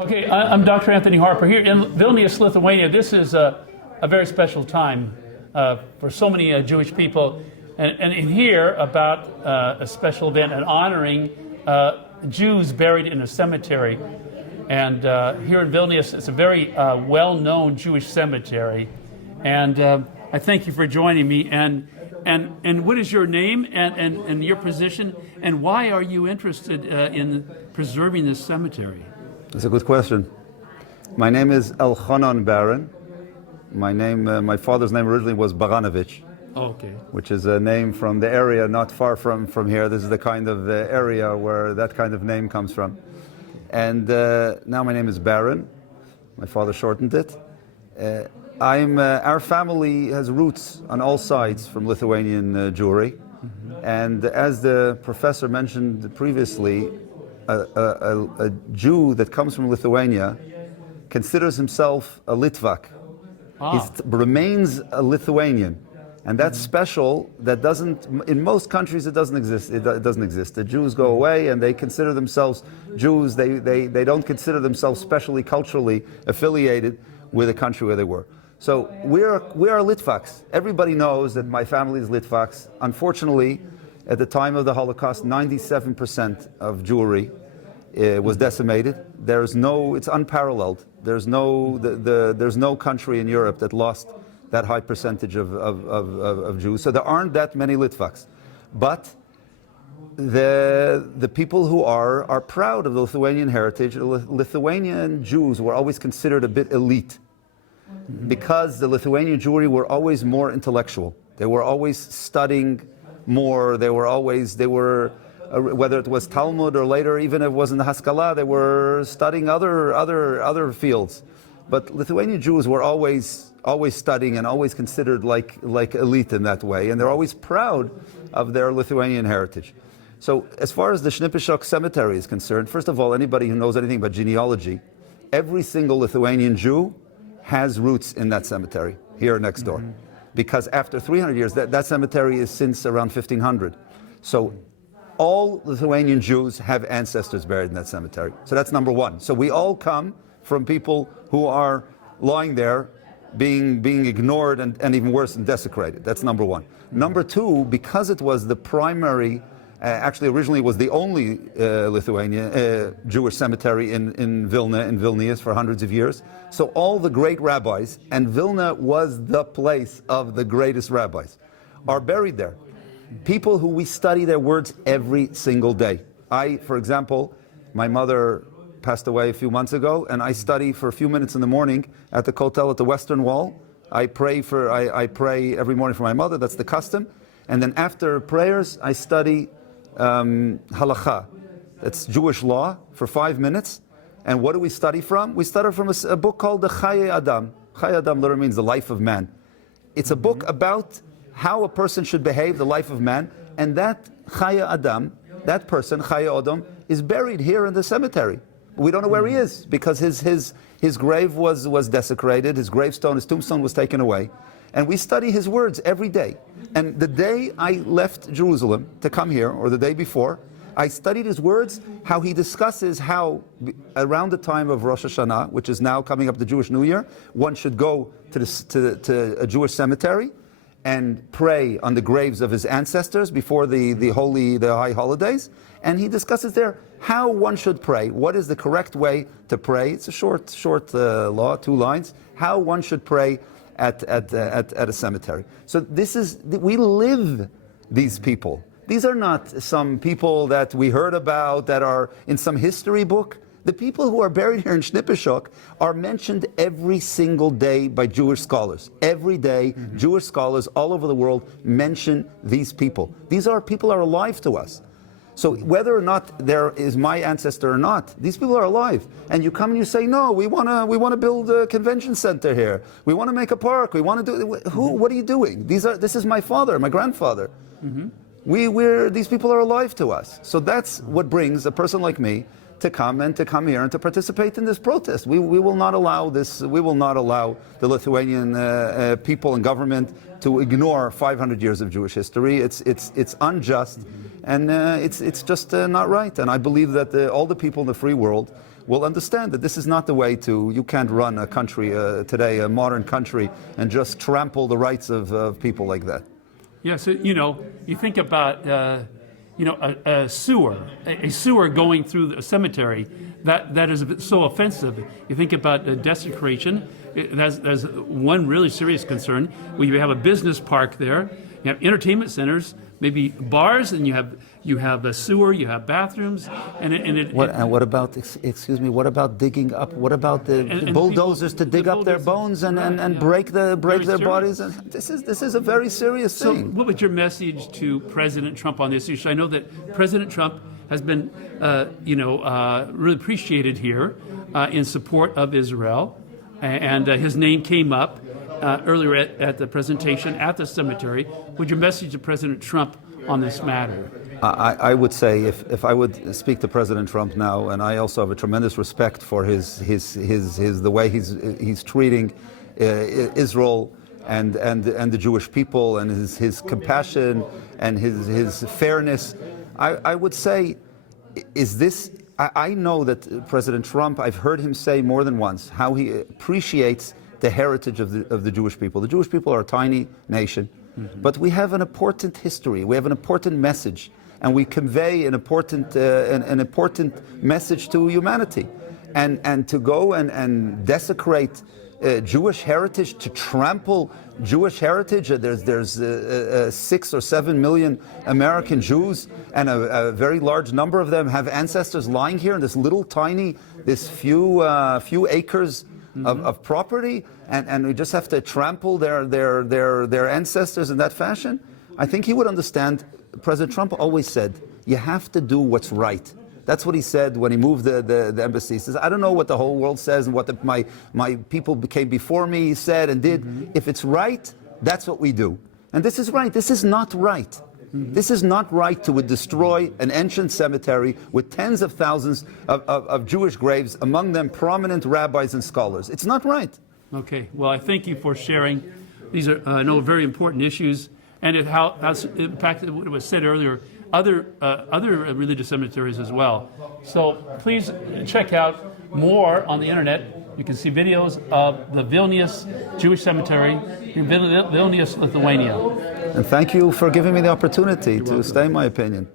Okay, I'm Dr. Anthony Harper here in Vilnius, Lithuania. This is a very special time for so many Jewish people, and hear about a special event and honoring Jews buried in a cemetery. And here in Vilnius, it's a very well-known Jewish cemetery. And I thank you for joining me. And what is your name and your position, and why are you interested in preserving this cemetery? That's a good question. My name is Rabbi Baron. My father's name originally was Baranovich, which is a name from the area not far from here. This is the kind of area where that kind of name comes from. And now my name is Baron. My father shortened it. Our family has roots on all sides from Lithuanian Jewry. Mm-hmm. And as the professor mentioned previously, a Jew that comes from Lithuania considers himself a Litvak. He remains a Lithuanian. And that's special. That doesn't, in most countries, it doesn't exist. It doesn't exist. The Jews go away and they consider themselves Jews. They don't consider themselves specially, culturally affiliated with the country where they were. So we are Litvaks. Everybody knows that my family is Litvaks. Unfortunately, at the time of the Holocaust, 97% of Jewry was decimated. It's unparalleled. There's no country in Europe that lost that high percentage of Jews. So there aren't that many Litvaks. But the people who are proud of the Lithuanian heritage. The Lithuanian Jews were always considered a bit elite because the Lithuanian Jewry were always more intellectual. They were always studying more. They were whether it was Talmud or later, even if it was in the Haskalah, they were studying other fields. But Lithuanian Jews were always studying and always considered like elite in that way, and they're always proud of their Lithuanian heritage. So as far as the Shnipishok cemetery is concerned, first of all, anybody who knows anything about genealogy, every single Lithuanian Jew has roots in that cemetery here next door. Mm-hmm. Because after 300 years, that cemetery is since around 1500. So all Lithuanian Jews have ancestors buried in that cemetery. So that's number one. So we all come from people who are lying there being ignored and even worse, and desecrated. That's number one. Number two, because it was the primary, actually originally was the only Lithuanian Jewish cemetery in Vilna, in Vilnius for hundreds of years. So all the great rabbis, and Vilna was the place of the greatest rabbis, are buried there. People who we study their words every single day. For example, my mother passed away a few months ago, and I study for a few minutes in the morning at the Kotel at the Western Wall. I pray every morning for my mother. That's the custom. And then after prayers, I study halakha. That's Jewish law for 5 minutes. And what do we study from? We study from a book called the Chaye Adam. Chaye Adam literally means the life of man. It's a book about how a person should behave, the life of man. And that Chaye Adam, that person, Chaye Adam, is buried here in the cemetery. We don't know where he is because his grave was desecrated, his gravestone, his tombstone was taken away. And we study his words every day. And the day I left Jerusalem to come here, or the day before, I studied his words, how he discusses how around the time of Rosh Hashanah, which is now coming up the Jewish New Year, one should go to a Jewish cemetery and pray on the graves of his ancestors before the high holidays. And he discusses there how one should pray. What is the correct way to pray? It's a short law, 2 lines. How one should pray at a cemetery. So we live these people. These are not some people that we heard about that are in some history book. The people who are buried here in Shnipishok are mentioned every single day by Jewish scholars. Every day, Jewish scholars all over the world mention these people. These people are alive to us. So whether or not there is my ancestor or not, these people are alive. And you come and you say, no, we want to build a convention center here. We want to make a park. We want to do. What are you doing? This is my father, my grandfather. Mm-hmm. These people are alive to us. So that's what brings a person like me to come here and to participate in this protest. We will not allow this. We will not allow the Lithuanian people and government to ignore 500 years of Jewish history. It's unjust, and it's just not right. And I believe that all the people in the free world will understand that this is not the way to. You can't run a country today, a modern country, and just trample the rights of people like that. Yeah, so you think about a sewer going through a cemetery, that is so offensive. You think about desecration. That's one really serious concern. Well, you have a business park there, you have entertainment centers, maybe bars, and you have a sewer, you have bathrooms, what about, excuse me, what about digging up? What about the bulldozers to dig up their bones and break their bodies? And this is a very serious thing. So, what was your message to President Trump on this issue? I know that President Trump has been, really appreciated here in support of Israel, and his name came up earlier at the presentation at the cemetery. Would your message to President Trump on this matter? I would say if I would speak to President Trump now, and I also have a tremendous respect for the way he's treating Israel and the Jewish people, and his compassion and his fairness. I would say, I know that President Trump, I've heard him say more than once how he appreciates the heritage of the Jewish people. The Jewish people are a tiny nation, but we have an important history. We have an important message, and we convey an important message to humanity. And to go and desecrate Jewish heritage, to trample Jewish heritage. There's 6 or 7 million American Jews, and a very large number of them have ancestors lying here in this little tiny, this few acres of property, and we just have to trample their ancestors in that fashion. I think he would understand. President Trump always said, you have to do what's right. That's what he said when he moved the embassy. He says, I don't know what the whole world says and what my people came before me said and did. If it's right, that's what we do. And this is right. This is not right. This is not right to destroy an ancient cemetery with tens of thousands of Jewish graves, among them prominent rabbis and scholars. It's not right. Okay. Well, I thank you for sharing. These are, I know, very important issues, and how it's impacted what was said earlier, other religious cemeteries as well. So please check out more on the internet. You can see videos of the Vilnius Jewish Cemetery in Vilnius, Lithuania. And thank you for giving me the opportunity to state my opinion.